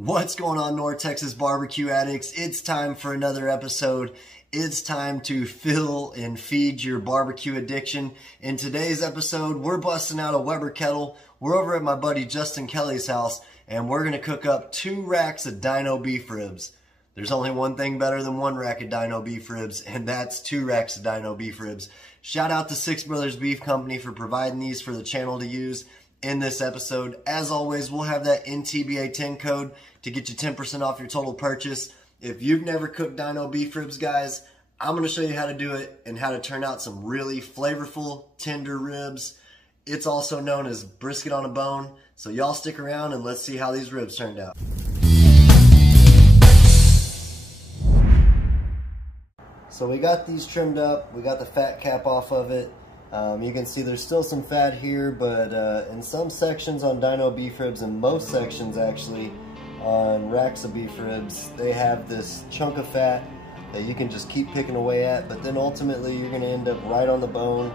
What's going on, North Texas barbecue addicts? It's time for another episode. It's time to fill and feed your barbecue addiction. In today's episode, we're busting out a Weber Kettle. We're over at my buddy Justin Kelly's house, and we're gonna cook up 2 racks of Dino beef ribs. There's only one thing better than 1 rack of Dino beef ribs, and that's 2 racks of Dino beef ribs. Shout out to Six Brothers Beef Company for providing these for the channel to use in this episode. As always, we'll have that ntba 10 code to get you 10% off your total purchase. If you've never cooked Dino beef ribs, guys, I'm going to show you how to do it and how to turn out some really flavorful, tender ribs. It's also known as brisket on a bone. So y'all stick around and let's see how these ribs turned out. So we got these trimmed up. We got the fat cap off of it. You can see there's still some fat here, but in some sections on Dino beef ribs, and most sections actually on racks of beef ribs, they have this chunk of fat that you can just keep picking away at, but then ultimately you're going to end up right on the bone.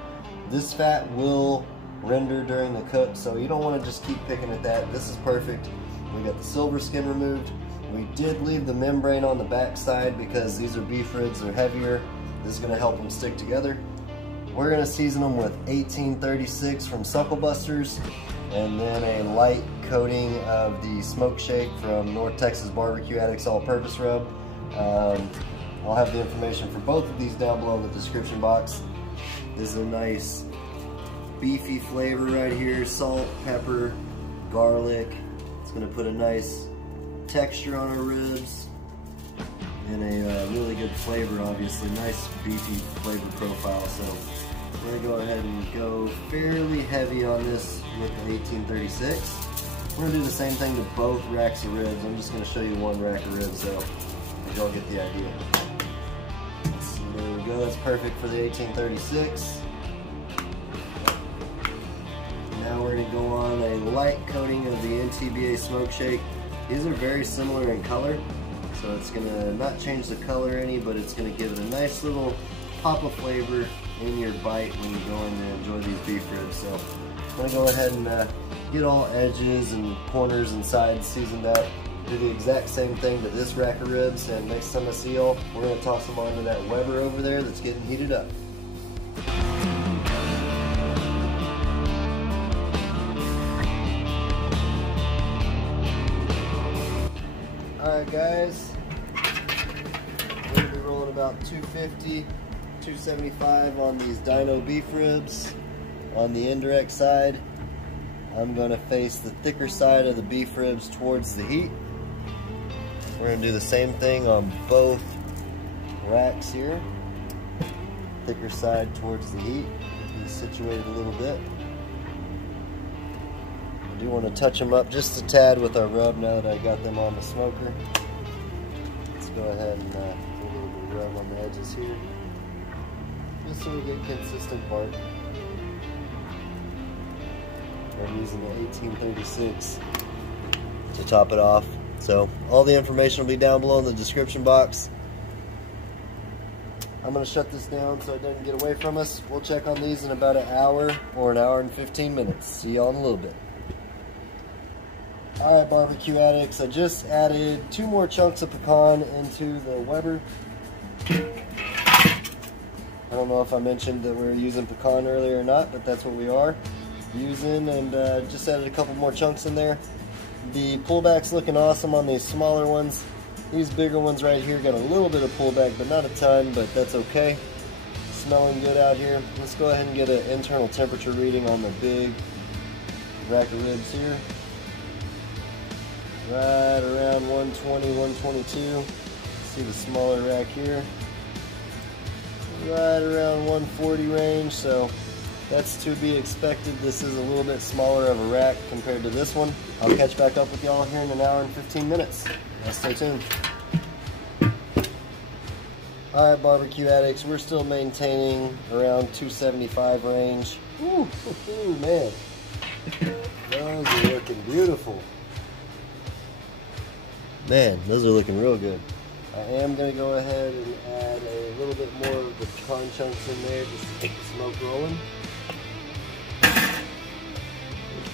This fat will render during the cook, so you don't want to just keep picking at that. This is perfect. We got the silver skin removed. We did leave the membrane on the back side because these are beef ribs, they're heavier. This is going to help them stick together. We're going to season them with 1836 from Sucklebusters, and then a light coating of the smokeshake from North Texas Barbecue Addicts All-Purpose Rub. I'll have the information for both of these down below in the description box. This is a nice beefy flavor right here. Salt, pepper, garlic. It's going to put a nice texture on our ribs and a really good flavor, obviously. Nice beefy flavor profile. So we're going to go ahead and go fairly heavy on this with the 1836. We're going to do the same thing to both racks of ribs. I'm just going to show you 1 rack of ribs, so y'all get the idea. So there we go. That's perfect for the 1836. Now we're going to go on a light coating of the ntba smokeshake. These are very similar in color, so it's going to not change the color any, but it's going to give it a nice little pop of flavor in your bite when you go in and enjoy these beef ribs. So I'm going to go ahead and get all edges and corners and sides seasoned up. Do the exact same thing to this rack of ribs, and next time I see y'all, we're going to toss them onto that Weber over there that's getting heated up. Alright guys, we're going to be rolling about 250, 275 on these Dino beef ribs. On the indirect side, I'm going to face the thicker side of the beef ribs towards the heat. We're going to do the same thing on both racks here. Thicker side towards the heat. Be situated a little bit. I do want to touch them up just a tad with our rub now that I got them on the smoker. Let's go ahead and do a little bit of rub on the edges here, just so we get consistent bark. I'm using the 1836 to top it off. So all the information will be down below in the description box. I'm going to shut this down so it doesn't get away from us. We'll check on these in about an hour or an hour and 15 minutes. See y'all in a little bit. Alright barbecue addicts, I just added 2 more chunks of pecan into the Weber. I don't know if I mentioned that we were using pecan earlier or not, but that's what we are using, and just added a couple more chunks in there. The pullback's looking awesome on these smaller ones. These bigger ones right here got a little bit of pullback, but not a ton, but that's okay. Smelling good out here. Let's go ahead and get an internal temperature reading on the big rack of ribs here. Right around 120, 122. See the smaller rack here. Right around 140 range, so that's to be expected. This is a little bit smaller of a rack compared to this one. I'll catch back up with y'all here in an hour and 15 minutes. Now stay tuned. Alright barbecue addicts, we're still maintaining around 275 range. Ooh, man. Those are looking beautiful. Man, those are looking real good. I am going to go ahead and add a little bit more of the pecan chunks in there just to keep the smoke rolling.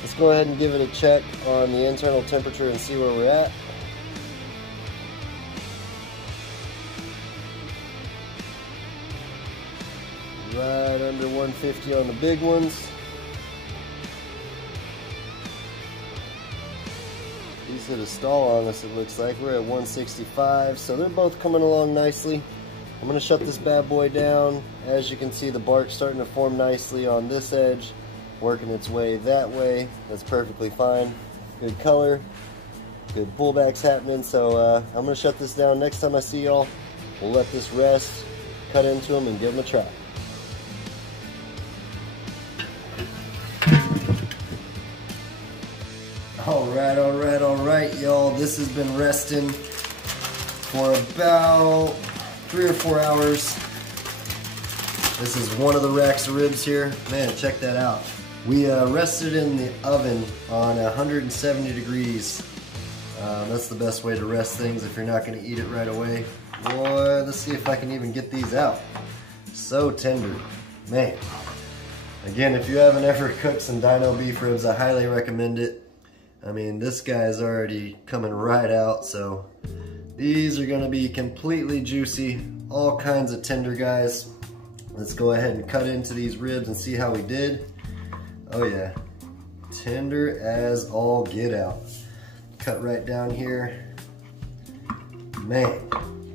Let's go ahead and give it a check on the internal temperature and see where we're at. under 150 on the big ones. These hit a stall on us, it looks like. We're at 165, so they're both coming along nicely. I'm gonna shut this bad boy down. As you can see, the bark's starting to form nicely on this edge, working its way that way. That's perfectly fine. Good color, good pullbacks happening. So I'm gonna shut this down. Next time I see y'all, we'll let this rest, cut into them, and give them a try. Alright, y'all. This has been resting for about 3 or 4 hours. This is one of the racks of ribs here. Man, check that out. We rested in the oven on 170 degrees. That's the best way to rest things if you're not going to eat it right away. Boy, let's see if I can even get these out. So tender. Man. Again, if you haven't ever cooked some Dino beef ribs, I highly recommend it. I mean, this guy's already coming right out, so these are gonna be completely juicy, all kinds of tender, guys. Let's go ahead and cut into these ribs and see how we did. Oh yeah, tender as all get out. Cut right down here. Man,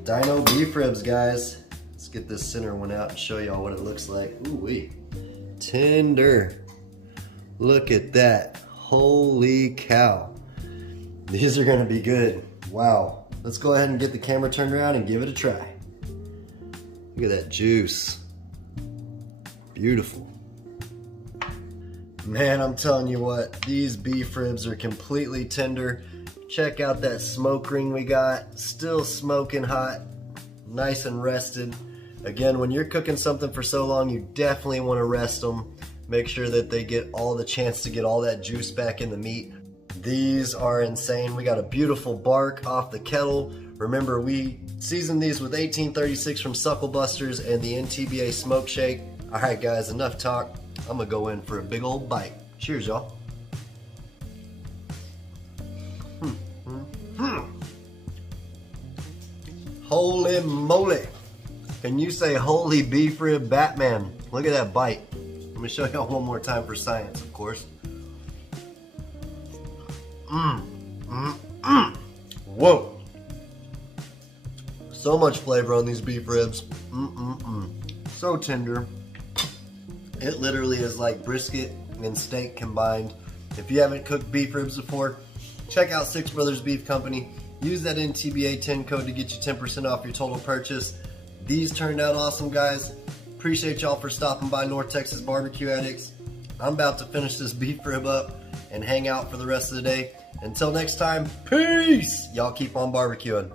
Dino beef ribs, guys. Let's get this center one out and show y'all what it looks like. Ooh-wee, tender. Look at that. Holy cow. These are gonna be good. Wow. Let's go ahead and get the camera turned around and give it a try. Look at that juice. Beautiful. Man, I'm telling you what, these beef ribs are completely tender. Check out that smoke ring we got. Still smoking hot, nice and rested. Again, when you're cooking something for so long, you definitely wanna rest them. Make sure that they get all the chance to get all that juice back in the meat. These are insane. We got a beautiful bark off the kettle. Remember, we seasoned these with 1836 from Sucklebusters and the ntba smokeshake. All right, guys, enough talk. I'm gonna go in for a big old bite. Cheers, y'all. Holy moly. Can you say holy beef rib Batman? Look at that bite. Let me show y'all one more time for science, of course. Whoa. So much flavor on these beef ribs. So tender. It literally is like brisket and steak combined. If you haven't cooked beef ribs before, check out Six Brothers Beef Company. Use that ntba 10 code to get you 10% off your total purchase. These turned out awesome, guys. Appreciate y'all for stopping by North Texas Barbecue Addicts. I'm about to finish this beef rib up and hang out for the rest of the day. Until next time, peace! Y'all keep on barbecuing.